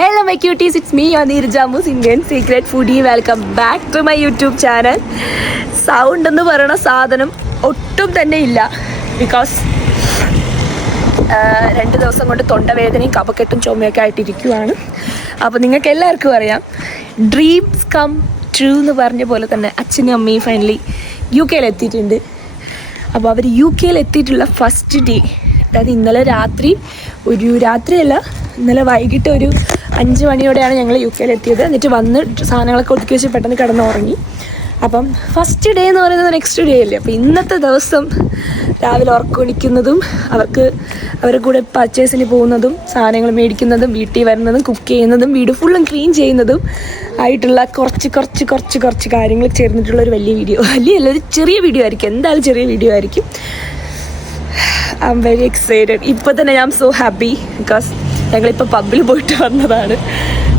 Hello my cuties it's me Aneer Jamoos Indian secret foodie welcome back to my YouTube channel sound എന്ന് പറയുന്ന സാധനം ഒട്ടും തന്നെ ഇല്ല. ബിക്കോസ് രണ്ട് ദിവസം കൊണ്ട് തൊണ്ടവേദനയും കപക്കെട്ടും ചുമയൊക്കെ ആയിട്ടിരിക്കുവാണ്. അപ്പോൾ നിങ്ങൾക്ക് എല്ലാവർക്കും അറിയാം ഡ്രീംസ് കം ട്രൂ എന്ന് പറഞ്ഞ പോലെ തന്നെ അച്ഛനും അമ്മയും ഫൈനലി യു കെയിൽ എത്തിയിട്ടുണ്ട്. അപ്പോൾ അവർ യു കെയിൽ എത്തിയിട്ടുള്ള ഫസ്റ്റ് ഡേ അതായത് ഇന്നലെ രാത്രി ഒരു രാത്രിയല്ല ഇന്നലെ വൈകിട്ട് ഒരു അഞ്ച് മണിയോടെയാണ് ഞങ്ങൾ യു കെയിൽ എത്തിയത്. എന്നിട്ട് വന്ന് സാധനങ്ങളൊക്കെ ഒതുക്കി വെച്ച് പെട്ടെന്ന് കിടന്ന് ഉറങ്ങി അപ്പം ഫസ്റ്റ് ഡേ എന്ന് പറയുന്നത് നെക്സ്റ്റ് ഡേ അല്ലേ? അപ്പോൾ ഇന്നത്തെ ദിവസം രാവിലെ ഉറക്കൊണിക്കുന്നതും അവർക്ക് അവരുടെ കൂടെ പർച്ചേസിന് പോകുന്നതും സാധനങ്ങൾ മേടിക്കുന്നതും വീട്ടിൽ വരുന്നതും കുക്ക് ചെയ്യുന്നതും വീട് ഫുള്ളും ക്ലീൻ ചെയ്യുന്നതും ആയിട്ടുള്ള കുറച്ച് കുറച്ച് കുറച്ച് കുറച്ച് കാര്യങ്ങൾ ചേർന്നിട്ടുള്ള ഒരു വലിയ വീഡിയോ വലിയ ഒരു ചെറിയ വീഡിയോ ആയിരിക്കും. എന്തായാലും ചെറിയ വീഡിയോ ആയിരിക്കും. ഐ എം വെരി എക്സൈറ്റഡ് ഇപ്പോൾ തന്നെ I am so happy because ഞങ്ങളിപ്പോൾ പബ്ബിൽ പോയിട്ട് വന്നതാണ്.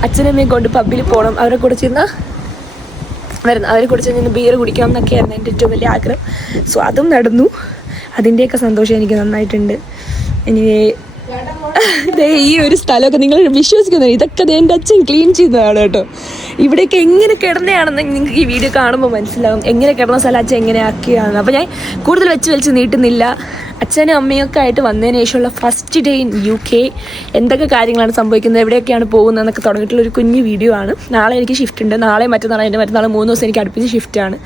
അച്ഛനമ്മയും കൊണ്ട് പബ്ബിൽ പോകണം അവരെ കൂടെ ചെന്ന് വരുന്ന അവരെ കൂടെ ചെന്ന് ബിയർ കുടിക്കണം എന്നൊക്കെയായിരുന്നു എന്റെ ഏറ്റവും വലിയ ആഗ്രഹം. സോ അതും നടന്നു. അതിന്റെയൊക്കെ സന്തോഷം എനിക്ക് നന്നായിട്ടുണ്ട്. ഇനി ഈ ഒരു സ്ഥലമൊക്കെ നിങ്ങൾ വിശ്വസിക്കുന്നത് ഇതൊക്കെ എന്റെ അച്ഛൻ ക്ലീൻ ചെയ്തതാണ് കേട്ടോ. ഇവിടെയൊക്കെ എങ്ങനെ കിടന്നയാണെന്ന് നിങ്ങൾക്ക് ഈ വീഡിയോ കാണുമ്പോൾ മനസ്സിലാവും. എങ്ങനെ കിടന്ന സ്ഥലം അച്ഛൻ എങ്ങനെ ആക്കിയാണ് അപ്പോൾ ഞാൻ കൂടുതൽ വെച്ച് വലിച്ച് നീട്ടുന്നില്ല. അച്ഛനും അമ്മയും ഒക്കെ ആയിട്ട് വന്നതിന് ശേഷമുള്ള first day in U K എന്തൊക്കെ കാര്യങ്ങളാണ് സംഭവിക്കുന്നത്? എവിടെയൊക്കെയാണ് പോകുന്നത് എന്നൊക്കെ തുടങ്ങിയിട്ടുള്ള ഒരു കുഞ്ഞു വീഡിയോ ആണ്. നാളെ എനിക്ക് ഷിഫ്റ്റ് ഉണ്ട്. നാളെ മറ്റന്നാൾ എന്റെ മറ്റന്നാൾ മൂന്ന് ദിവസം എനിക്ക് അടുപ്പിച്ച് ഷിഫ്റ്റാണ്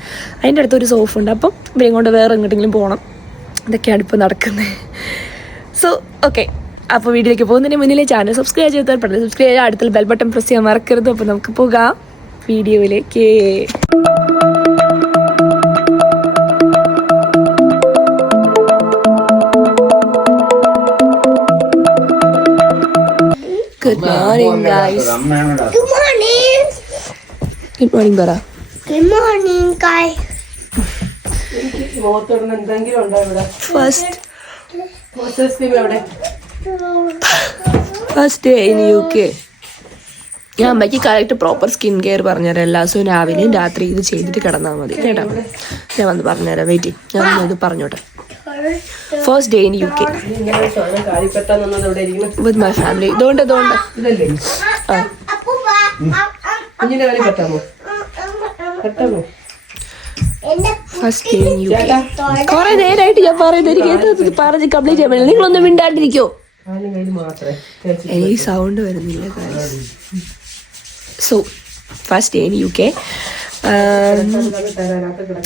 അതിന്റെ അടുത്ത് ഒരു സോഫ് ഉണ്ട്. അപ്പം ഇവരെയും കൊണ്ട് വേറെ എങ്ങോട്ടെങ്കിലും പോകണം ഇതൊക്കെയാണ് ഇപ്പോൾ നടക്കുന്നത്. സോ ഓക്കെ അപ്പോൾ വീഡിയോയിലേക്ക് പോകുന്നതിന് മുന്നിലെ ചാനൽ സബ്സ്ക്രൈബ് ചെയ്താൽ പെട്ടെന്ന് സബ്സ്ക്രൈബ് ചെയ്യുക അടുത്തുള്ള ബെൽ ബട്ടൺ പ്രസ് ചെയ്യാൻ മറക്കരുത്. അപ്പോൾ നമുക്ക് പോകാം വീഡിയോയിലേക്ക്. Good morning guys Good morning. Good morning പറ. Good morning, guys. എന്തെങ്കിലും ഉണ്ടോ ഇവിടെ? ഫസ്റ്റ് എവിടെ? First day in U K ഞാൻ അമ്മയ്ക്ക് കറക്റ്റ് പ്രോപ്പർ സ്കിൻ കെയർ പറഞ്ഞുതരാം. എല്ലാ ദിവസവും രാവിലെയും രാത്രി ഇത് ചെയ്തിട്ട് കിടന്നാൽ മതി. കേട്ടോ? ഞാൻ വന്ന് പറഞ്ഞുതരാം. വെയിറ്റ് ഞാൻ ഇത് പറഞ്ഞോട്ടെ. First day in U K with my family ഇതുകൊണ്ട് ഇതുകൊണ്ട്. ആ. First day in U K കുറെ നേരമായിട്ട് ഞാൻ പറയുന്നത് എനിക്ക് പറഞ്ഞ് കംപ്ലീറ്റ് ചെയ്യാൻ പറ്റില്ല. നിങ്ങളൊന്നും മിണ്ടാണ്ടിരിക്കോ? എനിക്ക് സൗണ്ട് വരുന്നില്ല so first day in U K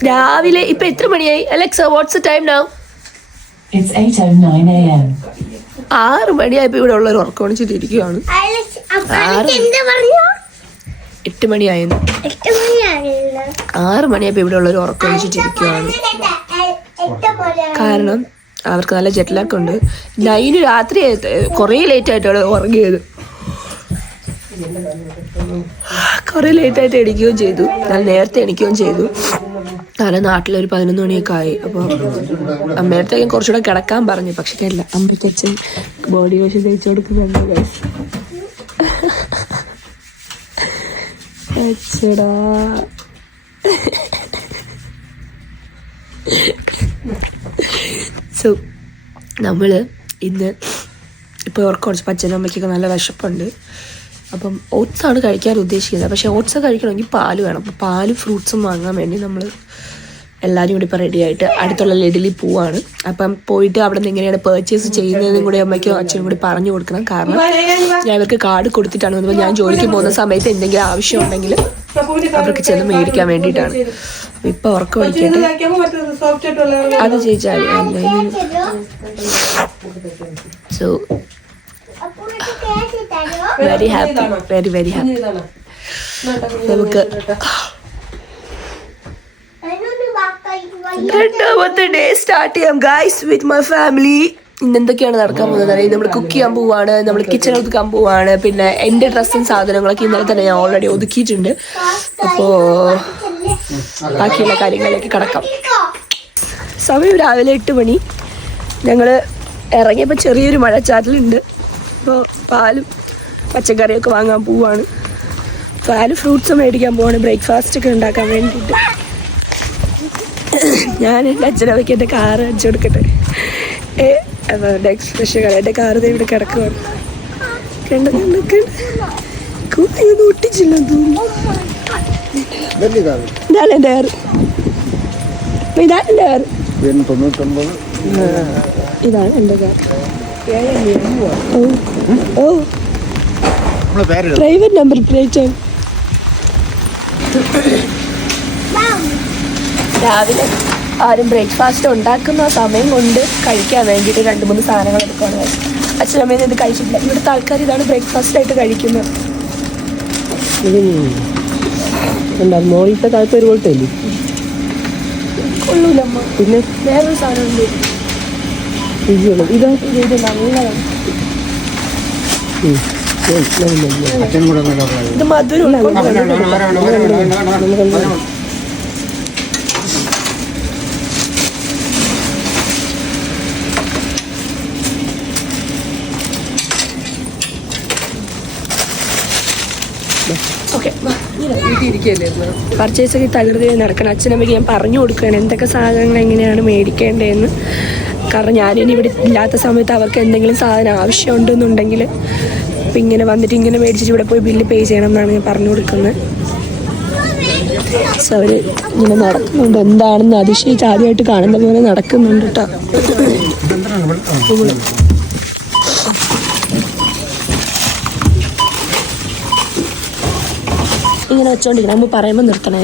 രാവിലെ ഇപ്പൊ എത്ര മണിയായി? Alexa what's time now 8.09 a.m. ആറ് മണിയായപ്പോ ഇവിടെ ഉള്ളവർ ഉറക്കം പറഞ്ഞു? എട്ട് മണിയായിരുന്നു ആറ് മണിയായപ്പോ ഇവിടെ ഉള്ളവർ ഉറക്കം അണിച്ചിട്ടിരിക്കുകയാണ് എട്ട് കാരണം അവർക്ക് നല്ല ജെറ്റ്ലാക്ക് ഉണ്ട്. നൈന് രാത്രി കുറേ ലേറ്റ് ആയിട്ടാണ് ഉറങ്ങിയത്. കുറേ ലേറ്റ് ആയിട്ട് എണിക്കുകയും ചെയ്തു. ഞാൻ നേരത്തെ എണിക്കുകയും ചെയ്തു. കാരണം നാട്ടിലൊരു പതിനൊന്ന് മണിയൊക്കെ ആയി. അപ്പോൾ അമ്മയടുത്തേക്കും കുറച്ചുകൂടെ കിടക്കാൻ പറഞ്ഞു. പക്ഷെ അല്ല അമ്മയ്ക്ക് അച്ഛൻ ബോഡി വാഷ് തേച്ച് കൊടുക്കുന്നുണ്ട്. അച്ഛടാ സോ നമ്മൾ ഇന്ന് ഇപ്പോൾ ഇവർക്ക് കുറച്ച് പച്ചനും അമ്മയ്ക്കൊക്കെ നല്ല വിശപ്പുണ്ട്. അപ്പം ഓട്സാണ് കഴിക്കാൻ ഉദ്ദേശിക്കുന്നത്. പക്ഷേ ഓട്സ് കഴിക്കണമെങ്കിൽ പാൽ വേണം. അപ്പോൾ പാലും ഫ്രൂട്ട്സും വാങ്ങാൻ വേണ്ടി നമ്മൾ എല്ലാവരും കൂടി ഇപ്പോൾ റെഡി ആയിട്ട് അടുത്തുള്ള ലെഡിലിൽ പോവാണ്. അപ്പം പോയിട്ട് അവിടെ നിന്ന് എങ്ങനെയാണ് പേർച്ചേസ് ചെയ്യുന്നതെന്നും കൂടി അമ്മയ്ക്കും അച്ഛനും കൂടി പറഞ്ഞു കൊടുക്കണം. കാരണം ഞാൻ ഇവർക്ക് കാർഡ് കൊടുത്തിട്ടാണ് ഞാൻ ജോലിക്ക് പോകുന്ന സമയത്ത് എന്തെങ്കിലും ആവശ്യം ഉണ്ടെങ്കിൽ അവർക്ക് ചെന്ന് മേടിക്കാൻ വേണ്ടിയിട്ടാണ്. ഇപ്പൊ ഉറക്ക അത് ചേച്ചാൽ so very happy very very happy നമുക്ക് രണ്ടാമത്തെ ഡേ സ്റ്റാർട്ട് ചെയ്യാം ഗൈസ് വിത്ത് മൈ ഫാമിലി ഇന്ന് എന്തൊക്കെയാണ് നടക്കാൻ പോകുന്നത്? അറിയാം നമ്മൾ കുക്ക് ചെയ്യാൻ പോവാണ് നമ്മൾ കിച്ചൺ ഒതുക്കാൻ പോവാണ് പിന്നെ എന്റെ ഡ്രസ്സും സാധനങ്ങളൊക്കെ ഇന്നലെ തന്നെ ഞാൻ ഓൾറെഡി ഒതുക്കിയിട്ടുണ്ട്. അപ്പോൾ ബാക്കിയുള്ള കാര്യങ്ങളിലേക്ക് കടക്കാം. സമയം രാവിലെ എട്ട് മണി. ഞങ്ങൾ ഇറങ്ങിയപ്പോൾ ചെറിയൊരു മഴച്ചാറ്റലുണ്ട്. അപ്പോൾ പാലും പച്ചക്കറിയൊക്കെ വാങ്ങാൻ പോവാണ്. പാൽ ഫ്രൂട്ട്സ് മേടിക്കാൻ പോവാണ്. ബ്രേക്ക്ഫാസ്റ്റ് ഒക്കെ ഉണ്ടാക്കാൻ വേണ്ടിയിട്ട്. ഞാൻ എന്റെ അച്ഛനവയ്ക്ക് എന്റെ കാറ് അടിച്ചു കൊടുക്കട്ടെ. അവരുടെ എക്സ്പ്രഷൻ എന്റെ കാറ് ഇവിടെ കിടക്കുവാണ് കണ്ട് കണ്ടൊക്കെ കൂട്ടിയൊന്നും ഒട്ടിച്ചില്ലെന്ന് തോന്നുന്നു. ഇതാണ് എന്റെ കാറ് അപ്പൊ ഇതാണ് എന്റെ കാറ് തൊണ്ണൂറ്റൊമ്പത്? ഇതാണ് എന്റെ കാർ ഓ ഡ്രൈവർ നമ്പർ പ്ലേറ്റ് ആണ് രാവിലെ ആരും ബ്രേക്ക്ഫാസ്റ്റ് ഉണ്ടാക്കുന്ന സമയം കൊണ്ട് കഴിക്കാൻ വേണ്ടിയിട്ട് രണ്ട് മൂന്ന് സാധനങ്ങൾ എടുക്കുകയാണ് അച്ഛനമ്മയിൽ ഇത് കഴിച്ചിട്ടില്ല ഇവിടുത്തെ ആൾക്കാർ ഇതാണ് ബ്രേക്ക്ഫാസ്റ്റ് ആയിട്ട് കഴിക്കുന്നത് മോളിത്തെ ഒരു കൊള്ളൂലമ്മ പിന്നെ വേറൊരു നല്ലതാണ്. ഇത് മധുരം ഓക്കെ ഇരിക്കല്ലേ പർച്ചേസ് ഒക്കെ തകൃതിയായി നടക്കണം. അച്ഛനമ്മയ്ക്ക് ഞാൻ പറഞ്ഞു കൊടുക്കുകയാണ്. എന്തൊക്കെ സാധനങ്ങൾ എങ്ങനെയാണ് മേടിക്കേണ്ടതെന്ന്. കാരണം ഞാനിനി ഇവിടെ ഇല്ലാത്ത സമയത്ത് അവർക്ക് എന്തെങ്കിലും സാധനം ആവശ്യമുണ്ടെന്നുണ്ടെങ്കിൽ അപ്പം ഇങ്ങനെ വന്നിട്ട് ഇങ്ങനെ മേടിച്ചിട്ട് ഇവിടെ പോയി ബില്ല് പേ ചെയ്യണം എന്നാണ് ഞാൻ പറഞ്ഞു കൊടുക്കുന്നത്. സോ അവർ ഇങ്ങനെ നടക്കുന്നുണ്ട്. എന്താണെന്ന് അതിശയിച്ച് ആദ്യമായിട്ട് കാണുന്ന പോലെ നടക്കുന്നുണ്ട് കേട്ടോ ഇങ്ങനെ വെച്ചോണ്ടിരിക്കണം. നമ്മൾ പറയുമ്പോൾ നിർത്തണേ.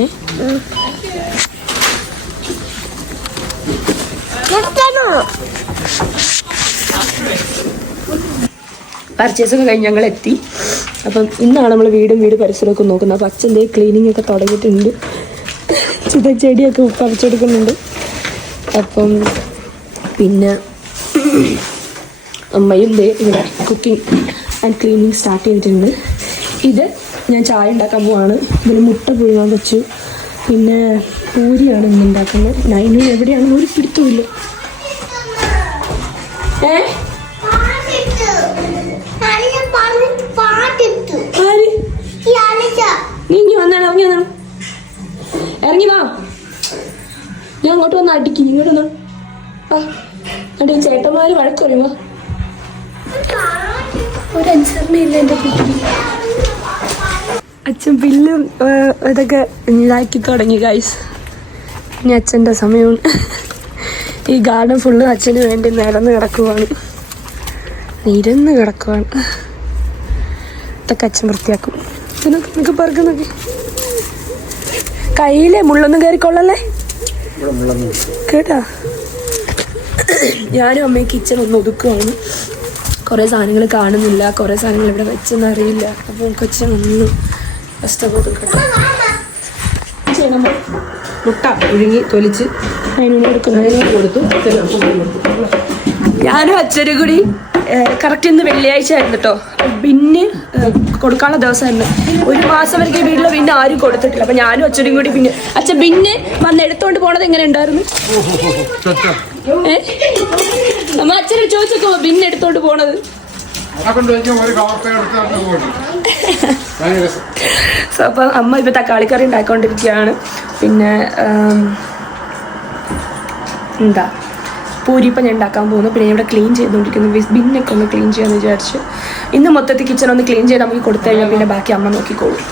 പർച്ചേസ് ഒക്കെ കഴിഞ്ഞ് ഞങ്ങൾ എത്തി അപ്പം ഇന്നാണ് നമ്മൾ വീടും വീട് പരിസരമൊക്കെ നോക്കുന്നത്. അപ്പം അച്ഛന്റെ ക്ലീനിങ് ഒക്കെ തുടങ്ങിയിട്ടുണ്ട്. ചിത ചെടിയൊക്കെ പറിച്ചെടുക്കുന്നുണ്ട് അപ്പം പിന്നെ അമ്മയും ദേ ഇവിടെ കുക്കിംഗ് ആൻഡ് ക്ലീനിങ് സ്റ്റാർട്ട് ചെയ്തിട്ടുണ്ട്. ഇത് ഞാൻ ചായ ഉണ്ടാക്കാൻ പോവാണ്. ഇതിന് മുട്ട പുഴുങ്ങാൻ വെച്ചു. പിന്നെ പൂരിയാണ് ഇന്ന് ഉണ്ടാക്കുന്നത്. നൈനു എവിടെയാണ്? ഒരു പിടുത്തമില്ല ഏ? നീ ഇനി വന്നാണ് ഇറങ്ങി വന്നാണ് ഇറങ്ങി വാ. ഞാൻ അങ്ങോട്ട് വന്ന് അടിക്കി. ഇങ്ങോട്ട് വന്നാണ് വാ എന്നിട്ട് ചേട്ടന്മാര് വഴക്ക് ഒരു ഒരു അനുസരണയില്ല എന്റെ കുട്ടി അച്ഛൻ ബില്ലും ഇതൊക്കെ ഇതാക്കി തുടങ്ങി ഗൈസ് ഇനി അച്ഛന്റെ സമയമാണ് ഈ ഗാർഡൻ ഫുള്ള് അച്ഛന് വേണ്ടി നിരന്ന് കിടക്കുവാണ്. നിരന്ന് കിടക്കുവാണ്. ഇതൊക്കെ അച്ഛൻ വൃത്തിയാക്കും. ഇതിനൊക്കെ നിനക്ക് പറക്കുന്നൊക്കെ കയ്യിലെ മുള്ളൊന്നും കയറിക്കൊള്ളല്ലേ? കേട്ടാ? ഞാനും അമ്മയും കിച്ചൺ ഒന്ന് ഒതുക്കുവാണ്. കുറേ സാധനങ്ങൾ കാണുന്നില്ല കുറേ സാധനങ്ങൾ ഇവിടെ വെച്ചെന്നറിയില്ല അപ്പം ഒന്ന് ഫസ്റ്റ് മുട്ട പുഴുങ്ങി തൊലിച്ച് അതിനോട് കൊടുത്തു. ഞാനും അച്ഛനും കൂടി കറക്റ്റ് ഇന്ന് വെള്ളിയാഴ്ച ആയിരുന്നു കേട്ടോ പിന്നെ കൊടുക്കാനുള്ള ദിവസമായിരുന്നു. ഒരു മാസം വരെ വീട്ടിലെ പിന്നെ ആരും കൊടുത്തിട്ടില്ല. അപ്പൊ ഞാനും അച്ഛനും കൂടി പിന്നെ അച്ഛൻ പിന്നെ വന്ന് എടുത്തോണ്ട് പോണത് എങ്ങനെ ഉണ്ടായിരുന്നു? ഏഹ് അച്ഛനെ അച്ഛനോട് ചോദിച്ചോ പിന്നെ എടുത്തോണ്ട് പോണത്. സോ അപ്പം അമ്മ ഇപ്പൊ തക്കാളിക്കറി ഉണ്ടാക്കിക്കൊണ്ടിരിക്കുകയാണ് പിന്നെ എന്താ? പൂരി ഇപ്പം ഞാൻ ഉണ്ടാക്കാൻ പോകുന്നു. പിന്നെ ഇവിടെ ക്ലീൻ ചെയ്തുകൊണ്ടിരിക്കുന്നു. ബിന്നൊക്കെ ഒന്ന് ക്ലീൻ ചെയ്യാമെന്ന് വിചാരിച്ച്. ഇന്ന് മൊത്തത്തിൽ കിച്ചൺ ഒന്ന് ക്ലീൻ ചെയ്ത് നമുക്ക് കൊടുത്തു കഴിഞ്ഞാൽ പിന്നെ ബാക്കി അമ്മ നോക്കിക്കോളും.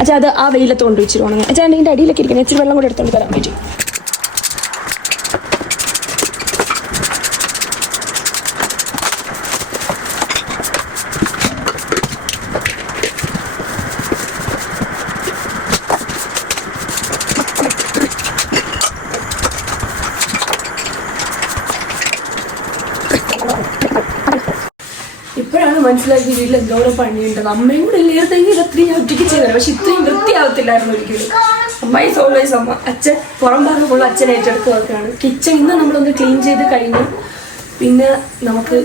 അച്ഛാ അത് ആ വെയിലത്ത് കൊണ്ട് വെച്ചിട്ട് വേണം. അച്ഛാ എന്റെ അടിയിലൊക്കെ ഇരിക്കണം ഇച്ചിരി വെള്ളം കൂടെ എടുത്തോണ്ട് തരാൻ പറ്റും മനസ്സിലാക്കി വീട്ടിൽ എന്തോരം പണിയുണ്ട്. അമ്മയും കൂടെ ഇല്ലായിരുന്നെങ്കിൽ ഇത് അത്രയും ഒറ്റയ്ക്ക് ചെയ്തത് പക്ഷെ ഇത്രയും വൃത്തിയാവത്തില്ലായിരുന്നു ഒരിക്കലും. അമ്മായി സോൾവേസ് അമ്മ അച്ഛൻ പുറം ഭാഗം ഫുള്ള് അച്ഛൻ ഏറ്റെടുത്ത് നോക്കുകയാണ് കിച്ചൺ ഇന്ന് നമ്മളൊന്ന് ക്ലീൻ ചെയ്ത് കഴിഞ്ഞു. പിന്നെ നമുക്ക്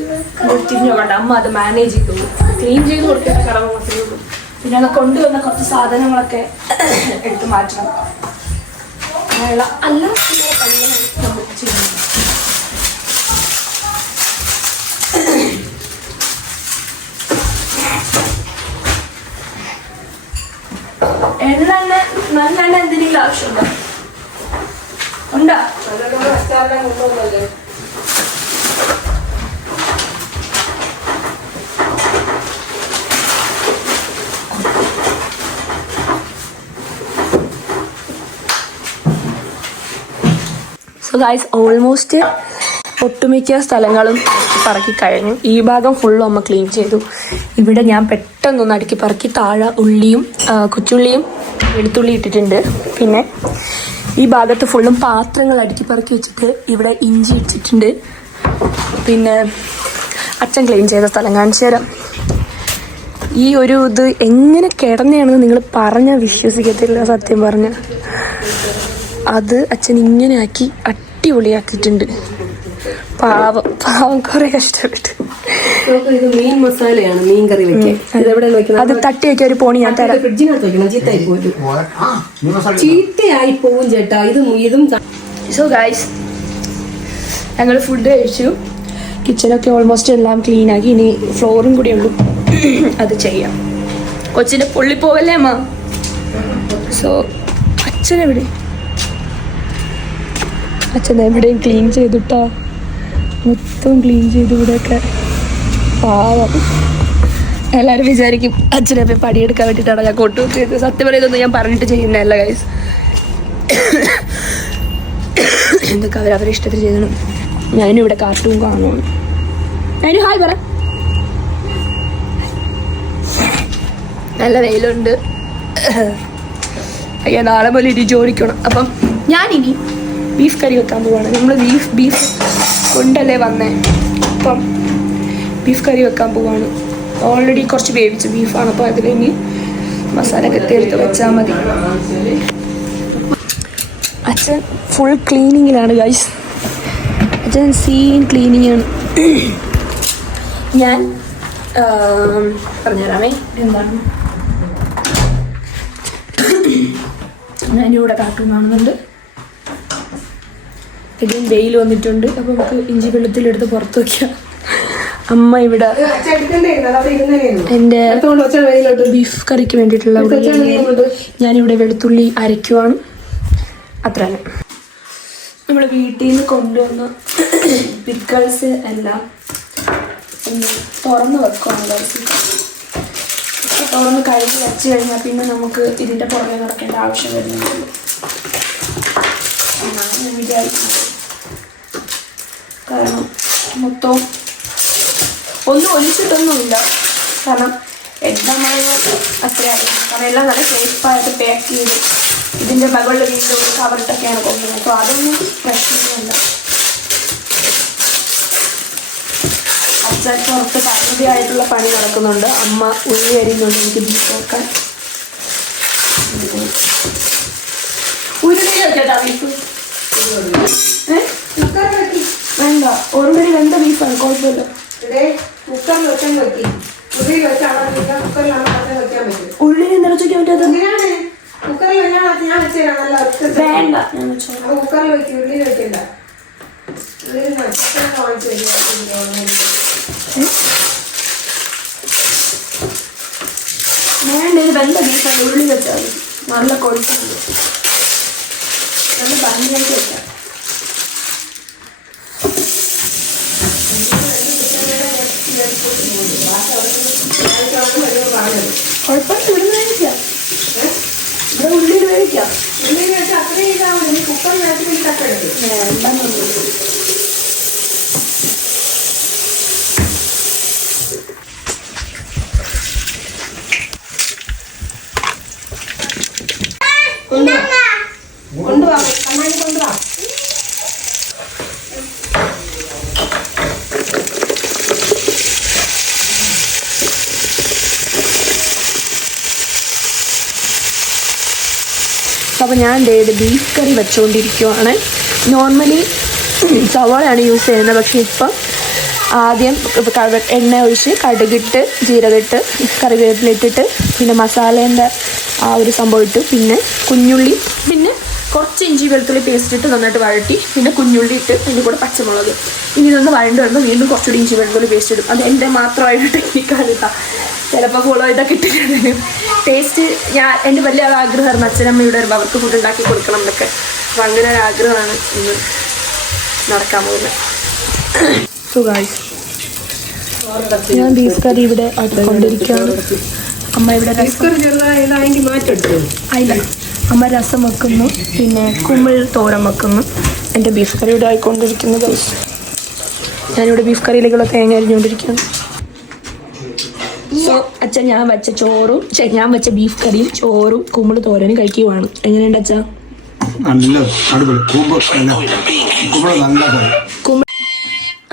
തിരിഞ്ഞു നോക്കണ്ട. അമ്മ അത് മാനേജ് ചെയ്തു. ക്ലീൻ ചെയ്ത് കൊടുക്കേണ്ട കടമ മാത്രമേ ഉള്ളൂ. പിന്നെ അത് കൊണ്ടുവന്ന കുറച്ച് സാധനങ്ങളൊക്കെ എടുത്ത് മാറ്റണം. അങ്ങനെയുള്ള അല്ല പണികളും നമ്മൾ ചെയ്യുന്നത്. എള്ളെണ്ണ നല്ലെണ്ണ എന്തെങ്കിലും ആവശ്യമുണ്ടോ? ഉണ്ടോ? സോ ഗായ്സ് ഓൾമോസ്റ്റ് ഒട്ടുമിക്ക സ്ഥലങ്ങളും പറക്കി കഴിഞ്ഞു. ഈ ഭാഗം ഫുള്ളും അമ്മ ക്ലീൻ ചെയ്തു. ഇവിടെ ഞാൻ പെട്ടെന്നൊന്ന് അടുക്കി പറക്കി താഴെ ഉള്ളിയും കൊച്ചുള്ളിയും വെളുത്തുള്ളി ഇട്ടിട്ടുണ്ട്. പിന്നെ ഈ ഭാഗത്ത് ഫുള്ളും പാത്രങ്ങൾ അടുക്കി പറക്കി വെച്ചിട്ട് ഇവിടെ ഇഞ്ചി ഇട്ടിട്ടുണ്ട്. പിന്നെ അച്ഛൻ ക്ലീൻ ചെയ്ത സ്ഥലം കാണിച്ചു തരാം. ഈ ഒരു ഇത് എങ്ങനെ കിടന്നെയാണെന്ന് നിങ്ങൾ പറഞ്ഞാൽ വിശ്വസിക്കത്തില്ല സത്യം പറഞ്ഞ. അത് അച്ഛൻ ഇങ്ങനെ ആക്കി അടിപൊളിയാക്കിയിട്ടുണ്ട്. പാവം പാവം കുറെ കഷ്ടപ്പെട്ട്. ഇത് മീൻ മസാലയാണ് മീൻ കറി വെക്കാൻ. ഇതെവിടെയാണ് അത്. വെക്കുന്നത്? തട്ടി വെക്കാൻ ഒരു പോണി ഞാൻ തരാം. ഫ്രിഡ്ജിനകത്ത് വെക്കണം ചീത്തയായി പോകും ആ നീ മസാല ചീത്തയായി പോവും ചേട്ടാ. ഇതും ഇതും സോ ഗൈസ് ഞങ്ങൾ ഫുഡ് കഴിച്ചു. കിച്ചണൊക്കെ ഓൾമോസ്റ്റ് എല്ലാം ക്ലീൻ ആക്കി. ഇനി ഫ്ലോറും കൂടി ഉള്ളു. അത് ചെയ്യാം. കൊച്ചിന്റെ പൊള്ളിപ്പോവല്ലേ പോവല്ലേ അമ്മ? സോ അച്ഛനെവിടെ അച്ഛൻ എവിടെയും ക്ലീൻ ചെയ്തിട്ടാ. മൊത്തം ക്ലീൻ ചെയ്തു ഇവിടെയൊക്കെ. പാവം. എല്ലാവരും വിചാരിക്കും അച്ഛനെ പോയി പണിയെടുക്കാൻ വേണ്ടിയിട്ടാണ് ഞാൻ കൊണ്ടു ചെയ്ത് സത്യം പറയുന്നതൊന്നും ഞാൻ പറഞ്ഞിട്ട് ചെയ്യുന്നതല്ല ഗൈസ് എന്തൊക്കെ അവർ അവരെ ഇഷ്ടത്തിൽ ചെയ്യണം ഞാനും ഇവിടെ കാർട്ടൂൺ കാണുന്നു ഞാനും ഹായ് പറ. നല്ല വെയിലുണ്ട്. അയ്യാ നാളെ പോലെ ഇനി ജോലിക്കണം അപ്പം ഞാനിനി ബീഫ് കറി വെക്കാൻ പോവാണ്. നമ്മൾ ബീഫ് ബീഫ് കൊണ്ടല്ലേ വന്നേ? അപ്പം ബീഫ് കറി വെക്കാൻ പോവാണ്. ഓൾറെഡി കുറച്ച് വേവിച്ച ബീഫാണ് അപ്പോൾ അതിലിനി മസാല ഒക്കെ എടുത്ത് വെച്ചാൽ മതി. അച്ഛൻ ഫുൾ ക്ലീനിങ്ങിലാണ് ഗൈസ് അച്ഛൻ സീൻ ക്ലീനിങ് ആണ്. ഞാൻ പറഞ്ഞുതരാമേ. എന്താണ്? ഞാനിവിടെ കാർട്ടൂൺ കാണുന്നുണ്ട്. ഇതിലും വെയിൽ വന്നിട്ടുണ്ട്. അപ്പോൾ നമുക്ക് ഇഞ്ചി വെള്ളത്തിലെടുത്ത് പുറത്ത് വെക്കാം. അമ്മ ഇവിടെ എന്റെ ബീഫ് കറിക്ക് വേണ്ടിയിട്ടുള്ള ഞാനിവിടെ വെളുത്തുള്ളി അരയ്ക്കുവാണ്. അത്ര നമ്മൾ വീട്ടിൽ നിന്ന് കൊണ്ടുവന്ന പിക്കിൾസ് എല്ലാം ഒന്ന് തുറന്ന് വെക്കുവാണ് തുറന്ന് കഴുകി വെച്ച് കഴിഞ്ഞാൽ പിന്നെ നമുക്ക് ഇതിന്റെ പുറമെ നടക്കേണ്ട ആവശ്യം വരുന്നുള്ളൂ എന്നാണ് ഞാൻ വിചാരിക്കുന്നത്. കാരണം മൊത്തവും ഒന്നും ഒലിച്ചിട്ടൊന്നുമില്ല കാരണം ആയതുകൊണ്ട് അത്രയായി കാരണം എല്ലാം നല്ല സേഫായിട്ട് പാക്ക് ചെയ്ത് ഇതിന്റെ മുകളിൽ വീണ്ടും കവറിട്ടൊക്കെയാണ് കൊണ്ടുവന്നത് അപ്പോൾ അതൊന്നും പ്രശ്നമൊന്നുമില്ല. അച്ഛൻ പുറത്ത് പകുതിയായിട്ടുള്ള പണി നടക്കുന്നുണ്ട്. അമ്മ ഉള്ളി അരിയുന്നുണ്ട് എനിക്ക് ബീഫ് ഉരുളി വെക്കട്ടാ ബീഫ് ഏ? വേണ്ട. ഓൾറെഡി വെന്ത ബീഫാണ് കുഴപ്പമില്ല. കുക്കറിൽ വെക്കാൻ വെക്കി കുക്കറിൽ വെച്ചാണ് കുക്കറിലാണ് വെക്കാൻ പറ്റൂ. ഉള്ളി എന്താണ് ചോദിക്കാൻ പറ്റാത്തത്? എന്തിനാണ്? കുക്കറിൽ വെക്കാൻ ഞാൻ വെച്ചു തരാം നല്ല വേണ്ട. കുക്കറിൽ വെക്കി. ഉള്ളിൽ വെക്കണ്ട. ഉള്ളിൽ വാങ്ങിച്ചു വേണ്ട ഇത് വെന്ത ബീഫാണ് ഉള്ളി വെച്ചാൽ നല്ല കൊഴുപ്പുണ്ട് നല്ല ഭംഗിയായിട്ട് വെക്കാം. കുഴപ്പമില്ല. ഇവിടെ വേവിക്കാം ഇവിടെ ഉള്ളിൽ വേവിക്കാം ഉള്ളിൽ വെച്ച് അത്രയും ഇതാവും കുക്കറിനകത്ത് വലിയ വേണ്ടെന്നുള്ളൂ ഞാൻ ഇത് ബീഫ് കറി വെച്ചുകൊണ്ടിരിക്കുകയാണ് നോർമലി സവാളയാണ് യൂസ് ചെയ്യുന്നത്. പക്ഷേ ഇപ്പം ആദ്യം എണ്ണ ഒഴിച്ച് കടുകിട്ട് ജീരകിട്ട് കറിവേപ്പിലിട്ടിട്ട് പിന്നെ മസാലേന്റെ ആ ഒരു സംഭവം ഇട്ട്. പിന്നെ കുഞ്ഞുള്ളി പിന്നെ കുറച്ച് ഇഞ്ചി വെളുത്തുള്ളി പേസ്റ്റ് ഇട്ട് നന്നായിട്ട് വഴട്ടി പിന്നെ കുഞ്ഞുള്ളി ഇട്ട് അതിന്റെ കൂടെ പച്ചമുളക്. ഇനി ഇതൊന്ന് വഴണ്ട് വരുമ്പോൾ വീണ്ടും കുറച്ചുകൂടി ഇഞ്ചി വെളുത്തുള്ളി പേസ്റ്റ് ഇടും. അത് എന്റെ മാത്രമായിട്ട് ടെക്നിക്കാണ് കേട്ടോ ചിലപ്പോൾ ഫോളോ ഇട്ടിട്ടുണ്ടെങ്കിലും ടേസ്റ്റ് ഞാൻ എന്റെ വലിയ ഒരു ആഗ്രഹമായിരുന്നു അച്ഛനമ്മയുടെ ഒരു വരുമ്പോൾ അവർക്ക് ഫുഡ് ഉണ്ടാക്കി കൊടുക്കണം എന്നൊക്കെ. അപ്പം അങ്ങനെ ഒരു ആഗ്രഹമാണ് ഇന്ന് നടക്കാൻ പോകുന്നത്. ഞാൻ ബീഫ് കറി ഇവിടെ കൊണ്ടിരിക്കുകയാണ് അമ്മ ഇവിടെ അയില അമ്മ രസം വെക്കുന്നു. പിന്നെ കുമ്മിൾ തോരൻ വെക്കുന്നു. എന്റെ ബീഫ് കറി ഇവിടെ ആയിക്കൊണ്ടിരിക്കുന്നു ഗൈസ് ഞാനിവിടെ ബീഫ് കറിയിലേക്കുള്ള തേങ്ങ അരിഞ്ഞുകൊണ്ടിരിക്കുന്നു സോ അച്ഛൻ ഞാൻ വെച്ച ചോറും ഞാൻ വെച്ച ബീഫ് കറിയും ചോറും കുമ്പിൾ തോരനും കഴിക്കുവാണ്. എങ്ങനെയുണ്ട് അച്ഛ? അടിപൊളി. നല്ല കുമ്പള നല്ല കറി.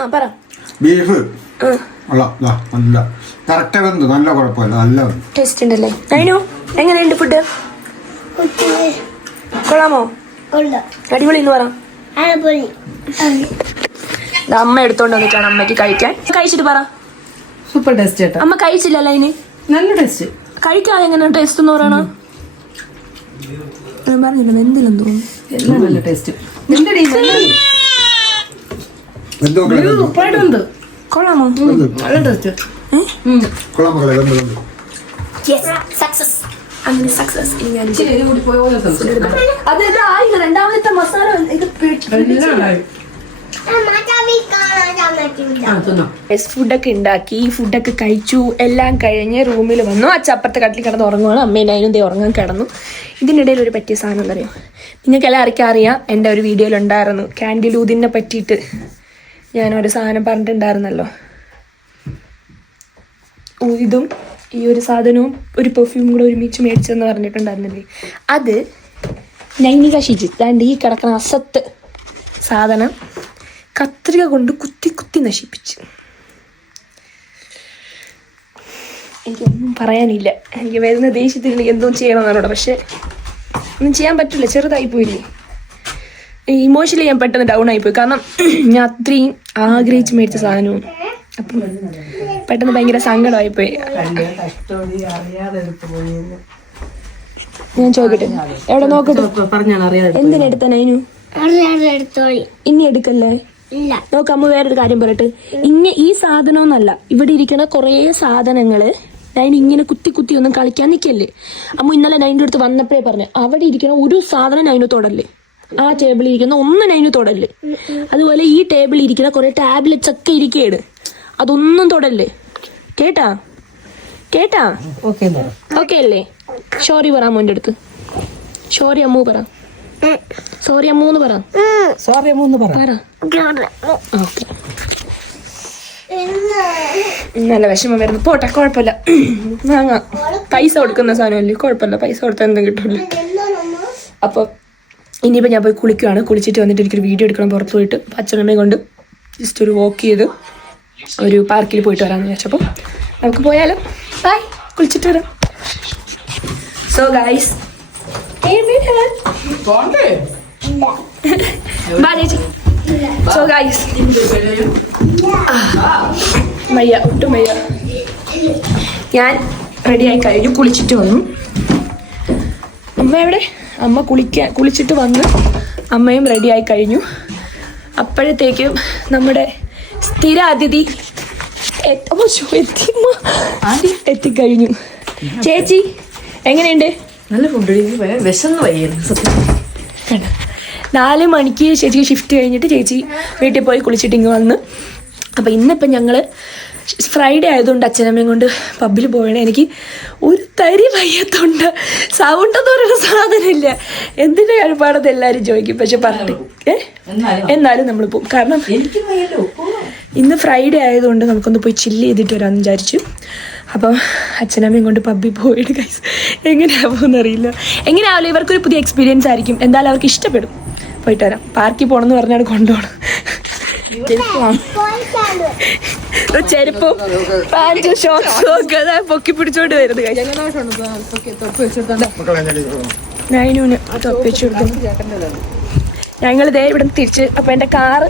ആ പറ. ബീഫ് നല്ല. കറക്റ്റ് വെന്ത് നല്ല കുഴപ്പമില്ല. നല്ല ടേസ്റ്റ് ഉണ്ടല്ലേ? എങ്ങനെയുണ്ട് ഫുഡ് കൊള്ളാമോ? അടിപൊളി എന്ന് പറ. അമ്മ എടുത്തോണ്ട് വന്നിട്ടാണ് അമ്മയ്ക്ക് കഴിക്കാൻ. കഴിച്ചിട്ട് പറ. സൂപ്പർ ടേസ്റ്റ് ചേട്ടാ അമ്മ കഴിച്ചില്ലല്ലോ അതിന്? നല്ല ടേസ്റ്റ്. കഴിക്കാൻ എങ്ങനെ ടേസ്റ്റ് എന്ന് പറയണോ? ഞാൻ പറഞ്ഞില്ല എന്തിലെന്ന് തോന്നുന്നു. എല്ലാം നല്ല ടേസ്റ്റ്. കൊള്ളാമോ? നല്ല ടേസ്റ്റ്. കൊള്ളാം മക്കളെ സക്സസ് അങ്ങനെ സക്സസ് ഞാൻ ഇച്ചിരി കൂടി പോയ പോലെ സംസാരിക്കും. അത് ഇതായില്ല രണ്ടാമത്തെ മസാല ഇത് ഫുഡൊക്കെ ഉണ്ടാക്കി ഫുഡൊക്കെ കഴിച്ചു എല്ലാം കഴിഞ്ഞ് റൂമിൽ വന്നു. അച്ഛ അപ്പുറത്തെ കട്ടിൽ കിടന്ന് ഉറങ്ങുവാണ്. അമ്മേന്റെ അതിനും ദേ ഉറങ്ങാൻ കിടന്നു. ഇതിനിടയിൽ ഒരു പറ്റിയ സാധനം എന്തറിയോ? നിങ്ങൾക്ക് എല്ലാവർക്കും അറിയാം എന്റെ ഒരു വീഡിയോയിൽ ഉണ്ടായിരുന്നു. ക്യാൻഡിലൂതിനെ പറ്റിയിട്ട് ഞാനൊരു സാധനം പറഞ്ഞിട്ടുണ്ടായിരുന്നല്ലോ. ഇതും ഈ ഒരു സാധനവും ഒരു പെർഫ്യൂം കൂടെ ഒരുമിച്ച് മേടിച്ചെന്ന് പറഞ്ഞിട്ടുണ്ടായിരുന്നില്ലേ? അത് നൈനിക ഷിജിത്ത് ദാണ്ട് ഈ കിടക്കുന്ന അസത്ത് സാധനം. കത്രിക കൊണ്ട് കുത്തി കുത്തി നശിപ്പിച്ച്. എനിക്കൊന്നും പറയാനില്ല. എനിക്ക് വരുന്ന ദേഷ്യത്തിൽ എനിക്ക് എന്തോ ചെയ്യണമെന്നാണോടെ പക്ഷെ ഒന്നും ചെയ്യാൻ പറ്റില്ല. ചെറുതായി പോയില്ലേ ഇമോഷണലി ഞാൻ പെട്ടെന്ന് ഡൗൺ ആയിപ്പോയി കാരണം ഞാൻ അത്രയും ആഗ്രഹിച്ച് മേടിച്ച സാധനവും അപ്പം പെട്ടെന്ന് ഭയങ്കര സങ്കടമായിപ്പോയി ഞാൻ ചോദിക്കട്ടെ. എവിടെ നോക്കട്ടെ? പറഞ്ഞാൽ അറിയാതെ എന്തിനെടുത്ത നൈനു? അറിയാതെ എടുത്തോളി. ഇനി എടുക്കല്ലേ? ഇല്ല. നോക്ക് അമ്മ വേറൊരു കാര്യം പറയട്ടെ. ഇങ്ങനെ ഈ സാധനമൊന്നല്ല. ഇവിടെ ഇരിക്കുന്ന കുറേ സാധനങ്ങൾ നൈൻ ഇങ്ങനെ കുത്തി കുത്തി ഒന്നും കളിക്കാൻ നിൽക്കല്ലേ അമ്മ ഇന്നലെ നൈന്റെ അടുത്ത് വന്നപ്പോഴേ പറഞ്ഞു അവിടെ ഇരിക്കുന്ന ഒരു സാധനം നൈന് തൊടല്ലേ? ആ ടേബിളിൽ ഇരിക്കുന്ന ഒന്നും നൈന് തൊടല്ലേ? അതുപോലെ ഈ ടേബിളിൽ ഇരിക്കുന്ന കുറെ ടാബ്ലറ്റ്സ് ഒക്കെ ഇരിക്കുകയാണ് അതൊന്നും തൊടല്ലേ? കേട്ടാ? കേട്ടാ? ഓക്കെ ഓക്കെ അല്ലേ? ഷോറി പറ അമ്മൂന്റെ അടുത്ത്. ഷോറി അമ്മു പറ. സോറി അമ്മൂന്ന് പറ. സോറി അമ്മൂന്ന് പറ. നല്ല വിഷമം വരുന്നു. പോട്ടെ കുഴപ്പമില്ല. വാങ്ങാം. പൈസ കൊടുക്കുന്ന സാധനമല്ലേ? കുഴപ്പമില്ല. പൈസ കൊടുത്താൽ എന്തും കിട്ടില്ല അപ്പൊ അപ്പോൾ ഇനിയിപ്പോൾ ഞാൻ പോയി കുളിക്കുകയാണ് കുളിച്ചിട്ട് വന്നിട്ട് എനിക്കൊരു വീഡിയോ എടുക്കണം പുറത്ത് പോയിട്ട്. അച്ഛനമ്മയും കൊണ്ട് ജസ്റ്റ് ഒരു വോക്ക് ചെയ്ത് ഒരു പാർക്കിൽ പോയിട്ട് വരാമെന്ന് വിചാരിച്ചപ്പോൾ നമുക്ക് പോയാലോ. ബൈ കുളിച്ചിട്ട് വരാം. സോ ഗൈസ് സോ ഗൈസ് മയ്യ ഒട്ടും മയ്യ ഞാൻ റെഡിയായി കഴിഞ്ഞു. കുളിച്ചിട്ട് വന്നു. അമ്മ എവിടെ? അമ്മ കുളിക്കാൻ കുളിച്ചിട്ട് വന്ന് അമ്മയും റെഡിയായി കഴിഞ്ഞു. അപ്പോഴത്തേക്കും നമ്മുടെ സ്ഥിര അതിഥി. എത്തിക്കഴിഞ്ഞു ചേച്ചി എങ്ങനെയുണ്ട്? നല്ല ഫുഡ് വിശന്ന് വയ്യായിരുന്നു സത്യം? നാല് മണിക്ക് ചേച്ചി ഷിഫ്റ്റ് കഴിഞ്ഞിട്ട് ചേച്ചി വീട്ടിൽ പോയി കുളിച്ചിട്ട് ഇങ്ങ് വന്ന്. അപ്പം ഇന്നിപ്പം ഞങ്ങൾ ഫ്രൈഡേ ആയതുകൊണ്ട് അച്ഛനമ്മയും കൊണ്ട് പബ്ബിൽ പോകണേ എനിക്ക് ഒരു തരി വയ്യത്തുണ്ട് സൗണ്ട് എന്ന് പറയുന്ന സാധനമില്ല എന്തിന്റെ കഴിപ്പാടത് എല്ലാവരും ചോദിക്കും. പക്ഷെ പറഞ്ഞു ഏ? എന്നാലും നമ്മൾ പോകും കാരണം ഇന്ന് ഫ്രൈഡേ ആയതുകൊണ്ട് നമുക്കൊന്ന് പോയി ചില്ല് ചെയ്തിട്ട് വരാമെന്ന് വിചാരിച്ചു. അപ്പം അച്ഛനമ്മയും കൊണ്ട് പബ്ബി പോയിട്ട് കൈസ് എങ്ങനെയാവുമെന്ന് അറിയില്ല എങ്ങനെയാവില്ല ഇവർക്കൊരു പുതിയ എക്സ്പീരിയൻസ് ആയിരിക്കും. എന്തായാലും അവർക്ക് ഇഷ്ടപ്പെടും. പോയിട്ട് വരാം. പാർക്കിൽ പോകണം എന്ന് പറഞ്ഞാണ് കൊണ്ടുപോകണം ചെരുപ്പും. പാന്റും ഷോർട്സും ഒക്കെ പൊക്കി പിടിച്ചോണ്ട് വരുന്നത് നൈനൂന് തൊപ്പിച്ചു കൊടുക്കുന്നു. ഞങ്ങൾ ഇതേ ഇവിടെ തിരിച്ച് അപ്പം എന്റെ കാറ്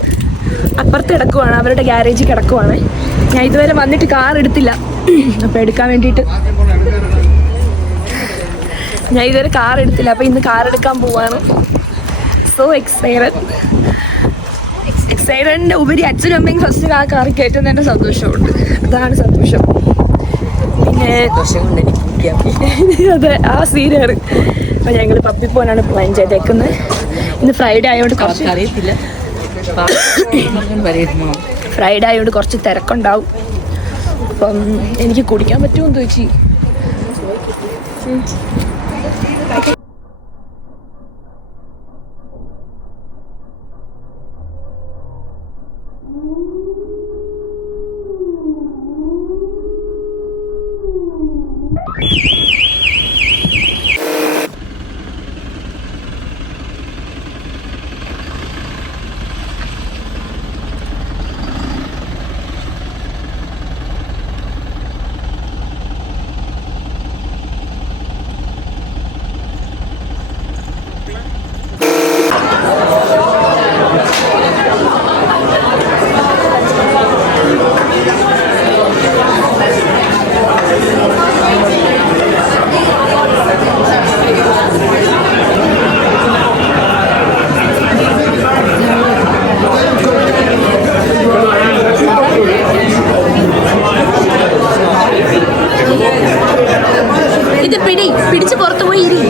അപ്പുറത്ത് കിടക്കുവാണ് അവരുടെ ഗ്യാരേജിൽ കിടക്കുവാണ്. ഞാൻ ഇതുവരെ വന്നിട്ട് കാർ എടുത്തില്ല. അപ്പം എടുക്കാൻ വേണ്ടിയിട്ട്. ഞാൻ ഇതുവരെ കാർ എടുത്തില്ല അപ്പം ഇന്ന് കാർ എടുക്കാൻ പോവാണ്. സോ എക്സൈറ്റഡ് എക്സൈറ്റഡിന്റെ ഉപരി അച്ഛനും അമ്മയും ഫസ്റ്റ് ആ കാർ കയറ്റുന്ന തന്നെ സന്തോഷമുണ്ട്. അതാണ് സന്തോഷം. പിന്നെ അതെ ആ സീനാണ് അപ്പൊ ഞങ്ങൾ പപ്പി പോകാനാണ് പ്ലാൻ ചെയ്തേക്കുന്നത്. ഇന്ന് ഫ്രൈഡേ ആയതുകൊണ്ട് കുറച്ച് അറിയത്തില്ല ഫ്രൈഡേ ആയതുകൊണ്ട് കുറച്ച് തിരക്കുണ്ടാവും. അപ്പം എനിക്ക് കുടിക്കാൻ പറ്റുമോ ചോദിച്ചു ഇത് പിടി പിടിച്ച് പുറത്തു പോയി ഇരി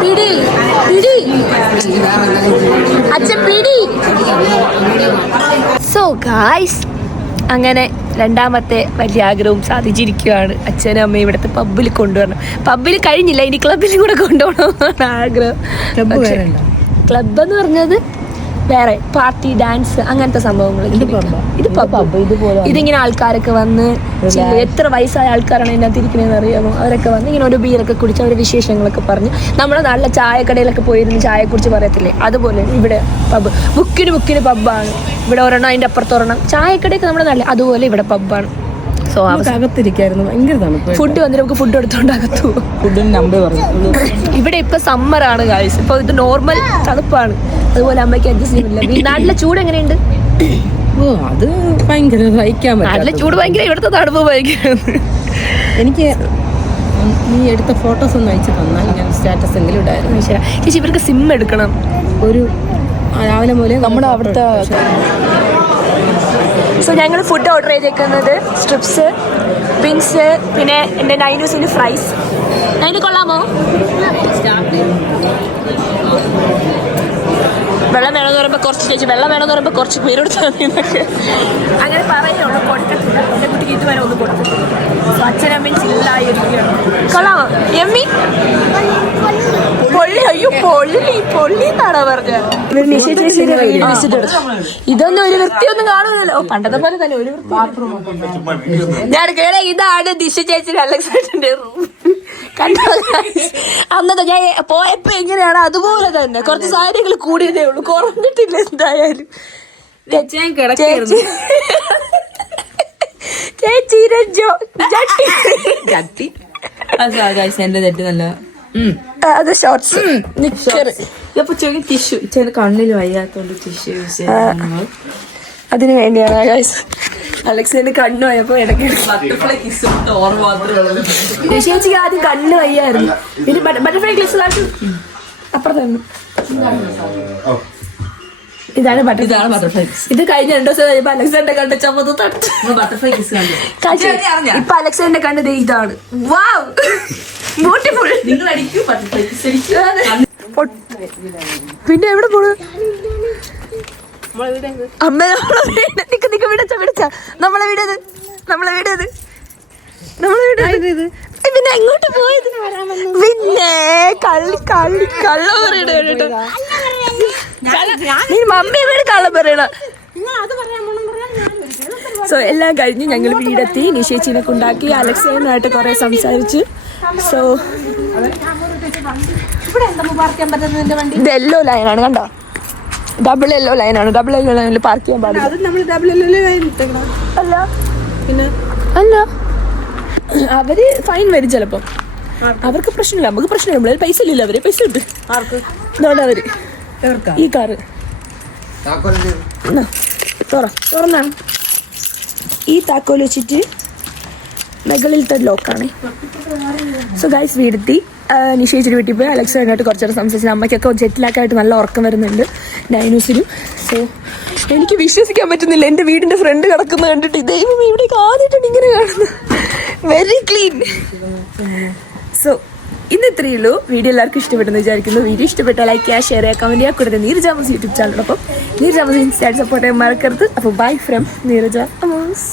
പിടി പിടി അച്ഛൻ പിടി. സോ ഗായ്സ് അങ്ങനെ രണ്ടാമത്തെ വലിയ ആഗ്രഹവും സാധിച്ചിരിക്കുകയാണ്. അച്ഛനും അമ്മയും ഇവിടുത്തെ പബ്ബിൽ കൊണ്ടുവരണം. പബ്ബിൽ കഴിഞ്ഞില്ല ഇനി ക്ലബിൽ കൂടെ കൊണ്ടുപോകണമെന്നാണ് ആഗ്രഹം. ക്ലബ് എന്ന് പറഞ്ഞത് വേറെ പാർട്ടി ഡാൻസ് അങ്ങനത്തെ സംഭവങ്ങൾ ഇത് പബ്ബ്. ഇതിങ്ങനെ ആൾക്കാരൊക്കെ വന്ന് എത്ര വയസ്സായ ആൾക്കാരാണ് ഇതിനകത്ത് തിരിക്കുന്നതെന്ന് അറിയാമോ? അവരൊക്കെ വന്ന് ഇങ്ങനെ ഒരു ബീറൊക്കെ കുടിച്ച് അവരുടെ വിശേഷങ്ങളൊക്കെ പറഞ്ഞ് നമ്മുടെ നല്ല ചായക്കടയിലൊക്കെ പോയിരുന്ന് ചായയെ കുറിച്ച് പറയത്തില്ലേ? അതുപോലെ ഇവിടെ പബ്ബ്. ബുക്കിന് ബുക്കിന് പബ്ബാണ്. ഇവിടെ ഒരെണ്ണം അതിന്റെ അപ്പുറത്ത് ഒരെണ്ണം ചായക്കടയൊക്കെ നമ്മുടെ നല്ല അതുപോലെ ഇവിടെ പബ്ബാണ്. സോ അകത്തിരിക്കായിരുന്നു. ഭയങ്കര തണുപ്പ് ഫുഡ് വന്നിട്ട് നമുക്ക് ഫുഡ് എടുത്തോണ്ട് അകത്തു പോകും ഫുഡിന് നമ്പർ പറഞ്ഞു. ഇവിടെ ഇപ്പൊ സമ്മറാണ് ആണ് കാഴ്ച ഇപ്പൊ ഇത് നോർമൽ തണുപ്പാണ്. അതുപോലെ അമ്മയ്ക്ക് അഡ്ജസ്റ്റ് ചെയ്യുന്നില്ല ഈ നാട്ടിലെ ചൂട് എങ്ങനെയുണ്ട്? ഓ അത് ഭയങ്കര സഹിക്കാൻ നാട്ടിലെ പറ്റില്ല ചൂട് ഭയങ്കര ഇവിടുത്തെ തണുപ്പ് ഭയങ്കര. എനിക്ക് നീ എടുത്ത ഫോട്ടോസ് ഒന്ന് അയച്ചു തന്നാൽ ഞാൻ സ്റ്റാറ്റസ് എങ്കിലും ഇടായിരുന്നു. ചേച്ചി ഇവർക്ക് സിം എടുക്കണം. ഒരു ആ, രാവിലെ മുതലേ നമ്മുടെ അവിടുത്തെ സോ ഞങ്ങൾ ഫുഡ് ഓർഡർ ചെയ്തേക്കുന്നത് സ്ട്രിപ്സ് പിൻസ് പിന്നെ എന്റെ നൈനൂസിന്റെ ഫ്രൈസ് നൈന് കൊള്ളാമോ? വെള്ളം വേണമെന്ന് പറയുമ്പോൾ കുറച്ച് ചേച്ചി വെള്ളം വേണമെന്ന് പറയുമ്പോൾ കുറച്ച് പേര് കൊടുത്താൽ മതി എന്നൊക്കെ. അങ്ങനെ പറയുള്ളൂ കൊടുക്കത്തില്ല. എന്റെ കുട്ടിക്ക് ഇതുവരെ ഒന്നും കൊടുത്തിട്ടില്ല So അച്ഛനമ്മയും ചില്ലായിരിക്കുകയാണ്. കൊള്ളാമോ? എമ്മി പൊള്ളി അയ്യോ പൊള്ളി പൊള്ളി എന്നാണോ പറഞ്ഞത് ഇതൊന്നും ഒരു വൃത്തിയൊന്നും കാണുന്നില്ലല്ലോ. പണ്ടത്തെ പോലെ തന്നെ ഒരു വൃത്തി ഞാൻ കേടെ ഇതാണ് ദിശ ചേച്ചിയുടെ അലക്സാണ്ടറിന്റെ റൂം കണ്ടോ? അന്നത്തെ ഞാൻ പോയപ്പോ എങ്ങനെയാണ് അതുപോലെ തന്നെ. കുറച്ച് സാധനങ്ങൾ കൂടിയതേ ഉള്ളൂ. കുറഞ്ഞിട്ടില്ല എന്തായാലും. ചേച്ചി ചേച്ചിയുടെ ജോ ജട്ടി. ചട്ടി എന്റെ തെറ്റ് നല്ല അത് ഷോർട്സ് നിക്കർ അപ്പൊ ചെറിയ ടിഷ്യൂ ചെറിയ കണ്ണിൽ വയ്യാത്തോണ്ട് ടിഷ്യൂ യൂസ് അതിനു വേണ്ടിയാണ് ഗൈസ് അലക്സിന്റെ കണ്ണു പോയപ്പോ ഇടയ്ക്ക് ചേച്ചിക്ക് ആദ്യം കണ്ണ് വയ്യായിരുന്നു. പിന്നെ ബട്ടർഫ്ലൈ ക്ലിസ് അപ്പുറത്താണ് ഇതാണ് ബട്ടർഫ്ലൈ ഇതാണ് ബട്ടർഫ്ലൈ ഇത് കഴിഞ്ഞ രണ്ടു ദിവസം കഴിയുമ്പോ അലക്സാണ്ടർ കണ്ട് ചമ്മത് തട്ട്. ബട്ടർഫ്ലൈ കിസ് കണ്ടു കാഴ്ച ഇപ്പൊ അലക്സിന്റെ കണ്ട് ദേ ഇതാണ്. വാവ് ബ്യൂട്ടിഫുൾ നിങ്ങൾ അടിക്കൂ പിന്നെ എവിടെ പോണു? അമ്മ നമ്മളെ വീട്. നിക്ക് നിക്ക് വിടച്ച വിടച്ച. നമ്മളെ വീടത് നമ്മളെ വീടത് നമ്മളെ വീടത് പിന്നെ എങ്ങോട്ട് പോയത്? പിന്നെ കള്ളി കള്ളി കള്ള പറയണ കേട്ടോ. നീ മമ്മി വീട് കള്ളം പറയണ? സോ എല്ലാം കഴിഞ്ഞ് ഞങ്ങൾ വീടെത്തി. നിശേച്ചിനെ കൊണ്ടാക്കി. അലക്സേനായിട്ട് കുറെ സംസാരിച്ചു. സോ ഇത് യെല്ലോ ലൈനാണ് കണ്ടോ? ഡബിൾ യെല്ലോ ലൈനാണ് ഡബിൾ യെല്ലോ ലൈനിൽ പാർക്ക് ചെയ്യാൻ പാടില്ല. അല്ല. പിന്നെ? അല്ല. അവർ ഫൈൻ വരും ചിലപ്പം. അവർക്ക് പ്രശ്നമില്ല. നമുക്ക് പ്രശ്നമില്ല. നമ്മളെ പൈസ ഇല്ലല്ലോ അവർ. പൈസ ഇതുകൊണ്ട് അവർ. ഈ കാറ് തുറ. തുറന്നാണ്. ഈ താക്കോൽ വെച്ചിട്ട് മുകളിലത്തെ ലോക്കാണ് സോ ഗൈസ് വീടെത്തി. നിഷേച്ചിട്ട് വീട്ടിൽ പോയി അലക്സായിട്ട് കുറച്ചേരം സംസാരിച്ചു അമ്മയ്ക്കൊക്കെ ജെറ്റിലാക്കായിട്ട് നല്ല ഉറക്കം വരുന്നുണ്ട് ഡൈനോസിനും സോ എനിക്ക് വിശ്വസിക്കാൻ പറ്റുന്നില്ല. എന്റെ വീടിന്റെ ഫ്രണ്ട് കിടക്കുന്ന കണ്ടിട്ട് ദൈവം ഇവിടെ ആദ്യമായിട്ടാണ് ഇങ്ങനെ കാണുന്നത്. വെരി ക്ലീൻ സോ ഇന്ന് ഇത്രയേ ഉള്ളൂ. വീഡിയോ എല്ലാവർക്കും ഇഷ്ടപ്പെട്ടെന്ന് വിചാരിക്കുന്നു. വീഡിയോ ഇഷ്ടപ്പെട്ട ലൈക്ക് ചെയ്യുക ഷെയർ ചെയ്യുക കമന്റ് ചെയ്യുക. കൂടാതെ നീരജ യൂട്യൂബ് ചാനലിനൊപ്പം നീരജ അമോസ് സപ്പോർട്ട് ചെയ്യാൻ മറക്കരുത്. അപ്പോൾ ബൈ ഫ്രം നീരജ അമോസ്